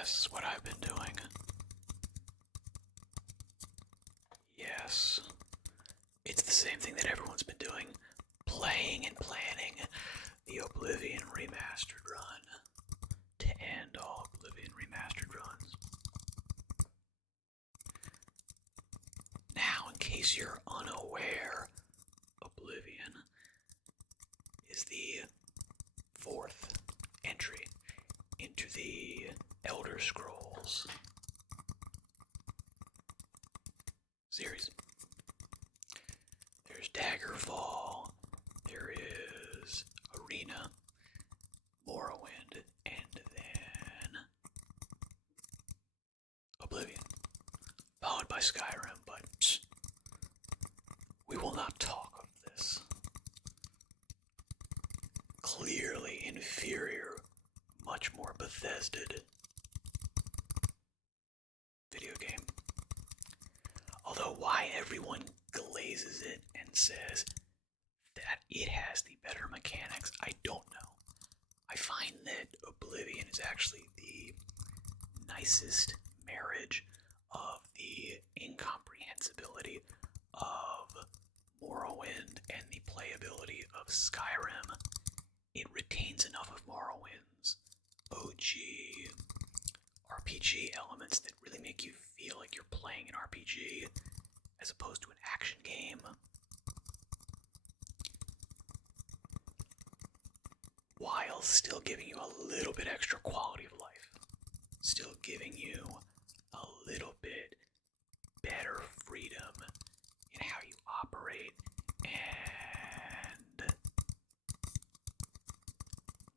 guess what I've been doing? Yes. It's the same thing that everyone's been doing. Playing and planning the Oblivion Remastered run. To end all Oblivion Remastered runs. Now, in case you're unaware, Oblivion is the fourth entry into the Elder Scrolls series. There's Daggerfall, there is Arena, Morrowind, and then Oblivion, followed by Skyrim, but we will not talk of this. Clearly inferior, much more Bethesda-ed video game. Although why everyone glazes it and says that it has the better mechanics, I don't know. I find that Oblivion is actually the nicest marriage of the incomprehensibility of Morrowind and the playability of Skyrim. It retains enough of Morrowind's OG RPG elements that really make you feel like you're playing an RPG as opposed to an action game. While still giving you a little bit extra quality of life. Still giving you a little bit better freedom in how you operate, and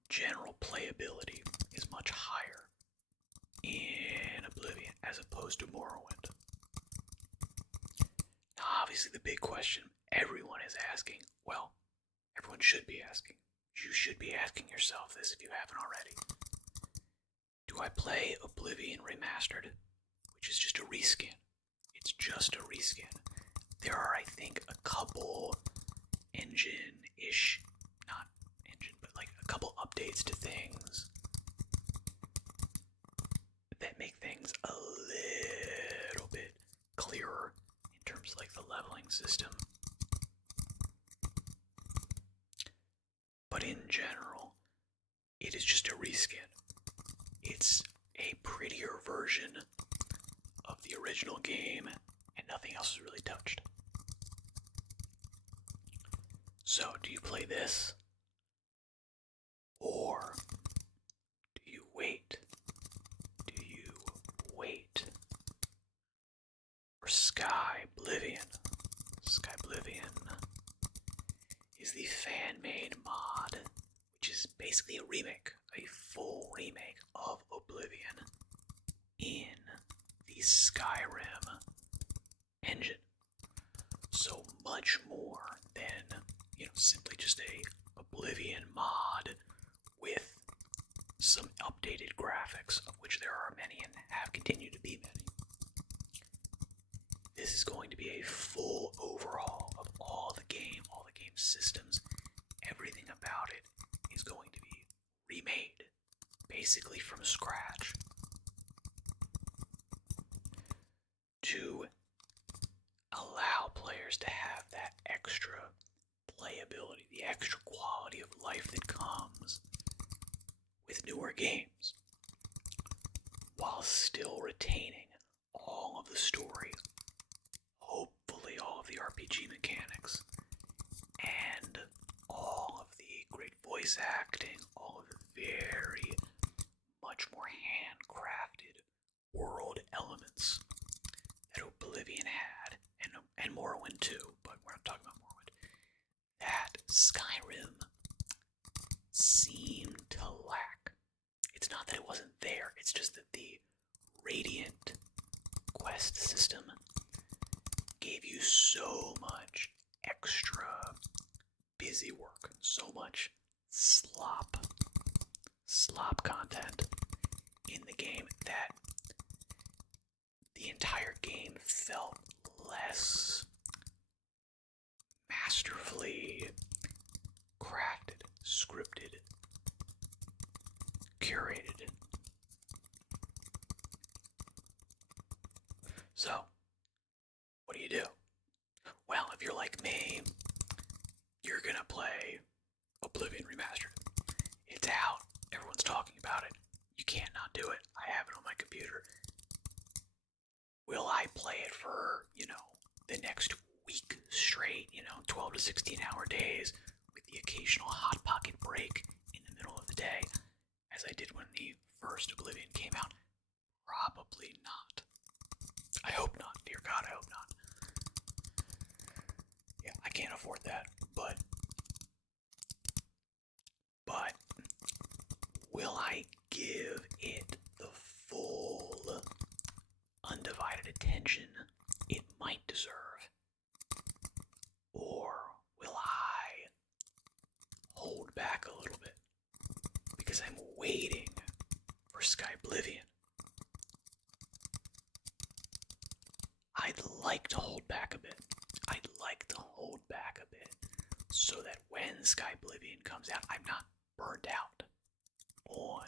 general playability is much higher in Oblivion as opposed to Morrowind. Now, obviously, the big question everyone is asking, well, everyone should be asking. You should be asking yourself this if you haven't already. Do I play Oblivion Remastered, which is just a reskin? It's just a reskin. There are, I think, a couple engine-ish, not engine, but like a couple updates to things that make things a little bit clearer in terms of like the leveling system. But in general, it is just a reskin. It's a prettier version of the original game, and nothing else is really touched. So, do you play this? Or do you wait? Do you wait for Skyblivion? Skyblivion is the fan-made mod, which is basically a remake, a full remake of Oblivion in the Skyrim engine. So much more than, simply just a Oblivion mod with some updated graphics, of which there are many and have continued to be many. This is going to be a full overhaul of all the game systems. Everything about it is going to be remade, basically from scratch, to allow players to have that extra playability, the extra quality of life that comes with newer games, while still retaining all of the story, hopefully all of the RPG mechanics, and all of the great voice acting, all of the very much more handcrafted world elements that Oblivion had, and Morrowind too, but we're not talking about Morrowind, that Skyrim seemed to lack. It's not that it wasn't there, it's just that the Radiant quest system gave you so much extra busy work, so much slop content in the game that the entire game felt less masterfully crafted, scripted, curated. So, what do? Well, if you're like me, you're gonna play Oblivion Remastered. It's out. Everyone's talking about it. You can't not do it. I have it on my computer. Will I play it for, the next week straight, 12 to 16-hour days with the occasional Hot Pocket break in the middle of the day, as I did when the first Oblivion came out? Probably not. I hope not. Dear God, I hope not. Yeah, I can't afford that. But will I give it the full, undivided attention it might deserve? Or will I hold back a little bit? Because I'm waiting for Skyblivion. I'd like to hold back a bit. So that when Skyblivion comes out, I'm not burned out on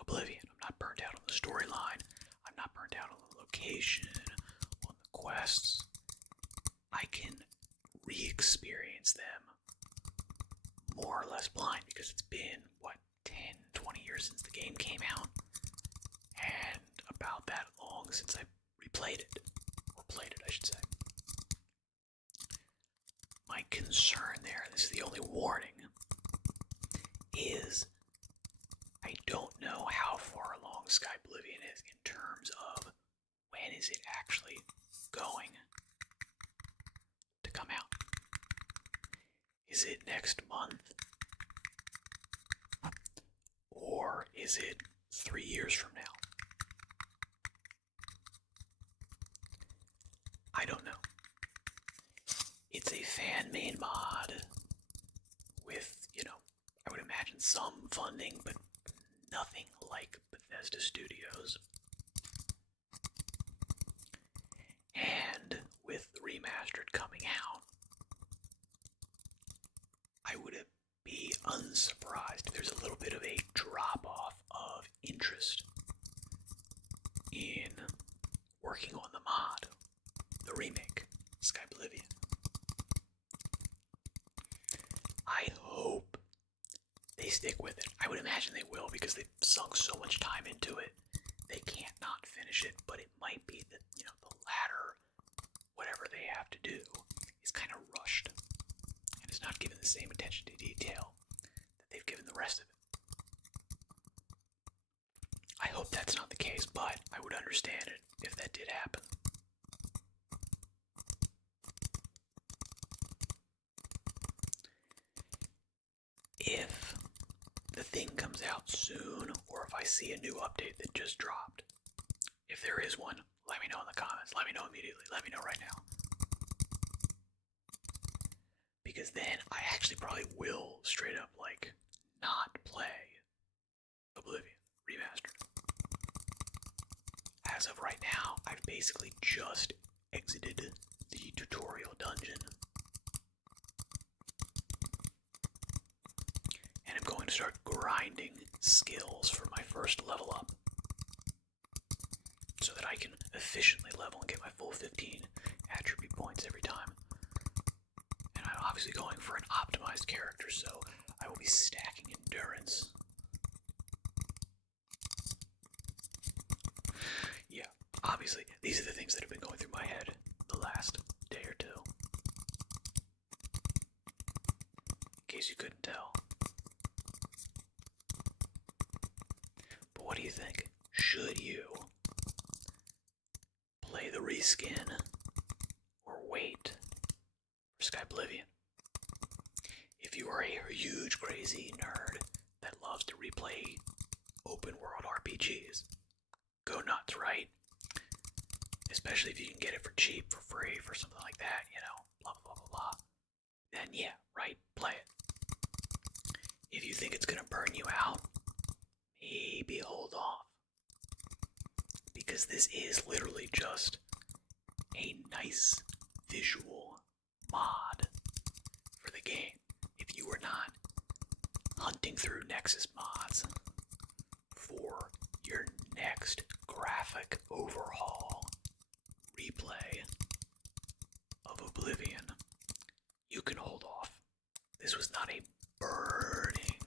Oblivion. I'm not burnt out on the storyline. I'm not burnt out on the location, on the quests. I can re-experience them more or less blind because it's been, 10, 20 years since the game came out, and about that long since I replayed it, or played it, I should say. My concern there, and this is the only warning, is I don't know how far along Skyblivion is in terms of when is it actually going to come out. Is it next month? Or is it 3 years from now? I don't know. It's a fan-made mod with, I would imagine some funding, but nothing like Bethesda Studios. And with the remastered coming out, I would be unsurprised if there's a little bit of a drop-off of interest in working on the mod, the remake, Skyblivion. I hope they stick with it. I would imagine they will because they've sunk so much time into it. They can't not finish it, but it might be that, the latter, whatever they have to do, is kind of rushed and is not given the same attention to detail that they've given the rest of it. I hope that's not the case, but I would understand it if that did happen. If the thing comes out soon, or if I see a new update that just dropped, if there is one, let me know in the comments. Let me know immediately. Let me know right now. Because then I actually probably will straight up, not play Oblivion Remastered. As of right now, I've basically just exited the tutorial dungeon. And I'm going to start grinding skills for my first level up, so that I can efficiently level and get my full 15 attribute points every time. And I'm obviously going for an optimized character, so I will be stacking endurance. Yeah, obviously, these are the things that have been going through my head the last day or two. In case you couldn't tell. But what do you think? Should you play the reskin or wait for Skyblivion? If you are a huge crazy nerd that loves to replay open world RPGs, go nuts, right? Especially if you can get it for cheap, for free, for something like that, blah blah blah blah blah. Then yeah, right, play it. If you think it's gonna burn you out, maybe hold off. Because this is literally just a nice visual mod for the game. If you were not hunting through Nexus mods for your next graphic overhaul, This was not a burning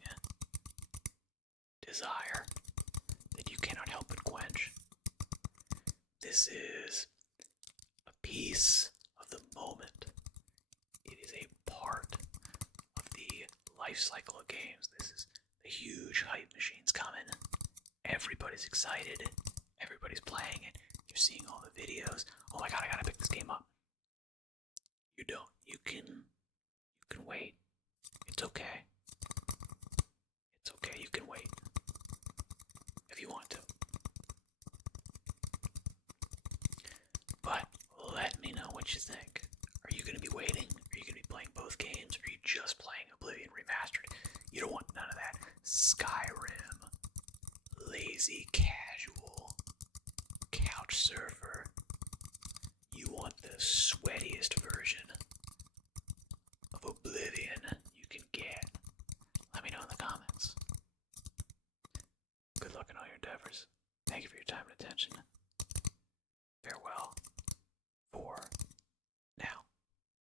desire that you cannot help but quench. This is a piece of the moment. It is a part of the life cycle of games. This is the huge hype machines coming. Everybody's excited. Everybody's playing it. You're seeing all the videos. Oh my god, I gotta pick this game up. You don't. You can wait. It's okay. It's okay, you can wait. If you want to. But let me know what you think. Are you gonna be waiting? Are you gonna be playing both games? Or are you just playing Oblivion Remastered? You don't want none of that Skyrim, lazy casual, couch surfer. You want the sweatiest version of Oblivion you can get. Let me know in the comments. Good luck in all your endeavors. Thank you for your time and attention.